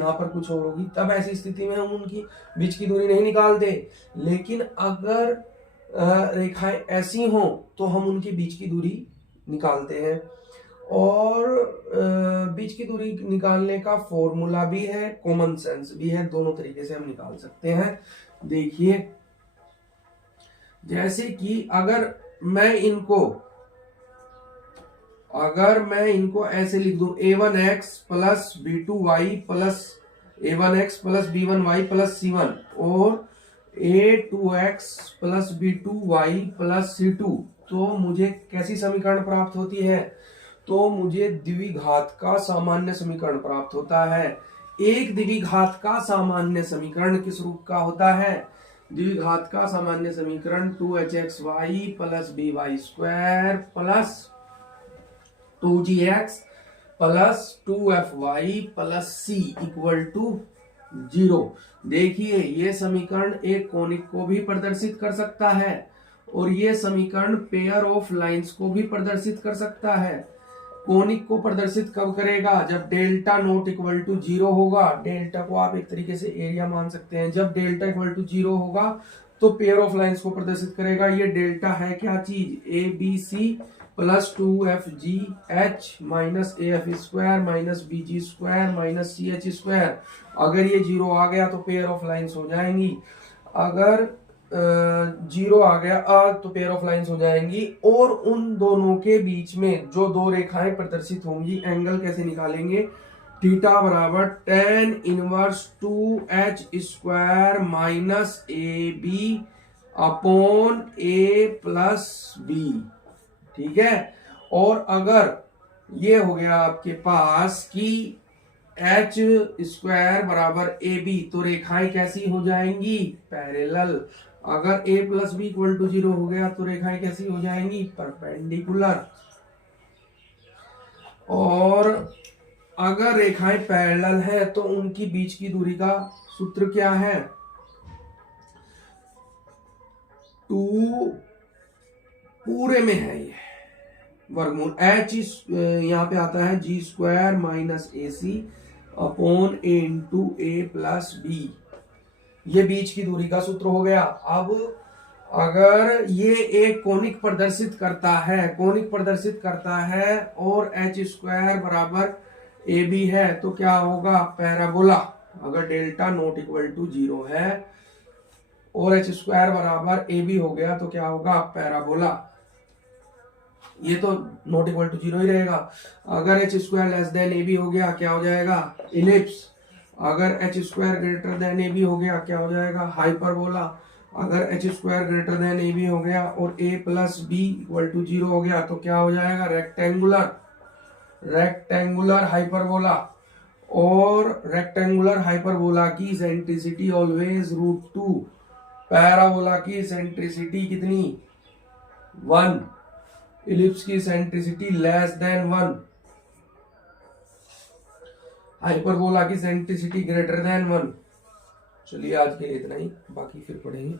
यहाँ पर कुछ और होगी, तब ऐसी स्थिति में हम उनकी बीच की दूरी नहीं निकालते। लेकिन अगर रेखाएं ऐसी हों तो हम उनकी बीच की दूरी निकालते हैं। और बीच की दूरी निकालने का फॉर्मूला भी है, कॉमन सेंस भी है, दोनों तरीके से हम निकाल सकते हैं। देखिए, जैसे कि अगर मैं इनको ऐसे लिख दूं, a1x plus b2y plus a1x plus b1y plus c1 और a2x plus b2y plus c2, तो मुझे कैसी समीकरण प्राप्त होती है? तो मुझे द्विघात का सामान्य समीकरण प्राप्त होता है। एक द्विघात का सामान्य समीकरण किस रूप का होता है? द्विघात का सामान्य समीकरण 2hxy plus by square plus 2gx plus 2fy plus c equal to 0। देखिए, ये समीकरण एक कोनिक को भी प्रदर्शित कर सकता है और ये समीकरण पेयर ऑफ लाइंस को भी प्रदर्शित कर सकता है। कोनिक को प्रदर्शित कब करेगा? जब डेल्टा नॉट इक्वल टू 0 होगा। डेल्टा को आप एक तरीके से एरिया मान सकते हैं। जब डेल्टा इक्वल टू 0 होगा तो पेयर ऑफ लाइंस को प्रदर्शित करेगा। ये डेल्टा है क्या चीज? A b c plus 2fgh minus f square minus bg square minus ch square. अगर ये 0 आ गया तो पेयर ऑफ लाइंस हो जाएंगी। अगर 0 आ गया तो पेयर ऑफ लाइंस हो जाएंगी। और उन दोनों के बीच में जो दो रेखाएं प्रदर्शित होंगी, एंगल कैसे निकालेंगे? थीटा बराबर tan inverse 2h square minus a b upon a plus b. ठीक है। और अगर ये हो गया आपके पास कि h स्क्वायर बराबर ए बी, तो रेखाएं कैसी हो जाएंगी? पैरेलल। अगर a plus b equal to 0 हो गया तो रेखाएं कैसी हो जाएंगी? परपेंडिकुलर। और अगर रेखाएं पैरेलल है तो उनकी बीच की दूरी का सूत्र क्या है? 2 पूरे में है ये वर्गमूल h यहाँ पे आता है g स्क्वायर माइनस ए सी अपॉन ए इंटू ए प्लस बी। ये बीच की दूरी का सूत्र हो गया। अब अगर ये एक कोनिक प्रदर्शित करता है और h स्क्वायर बराबर ए बी है तो क्या होगा? पैराबोला। अगर डेल्टा नॉट इक्वल टू 0 है और h स्क्वायर बराबर ए बी हो गया तो क्या होगा? पैराबोला। ये तो नॉट इक्वल टू 0 ही रहेगा। अगर h square less than a b हो गया क्या हो जाएगा? इलिप्स। अगर h square greater than a b हो गया क्या हो जाएगा? हाइपरबोला। अगर h square greater than a b हो गया और a plus b equal to 0 हो गया तो क्या हो जाएगा? Rectangular hyperbola. और रेक्टेंगुलर हाइपरबोला की सेंट्रिसिटी ऑलवेज √2। पैराबोला की सेंट्रिसिटी कितनी? 1। इलिप्स की सेंट्रिसिटी लेस देन 1। हाइपरबोला की सेंट्रिसिटी ग्रेटर देन 1। चलिए आज के लिए इतना ही, बाकी फिर पढ़ेंगे।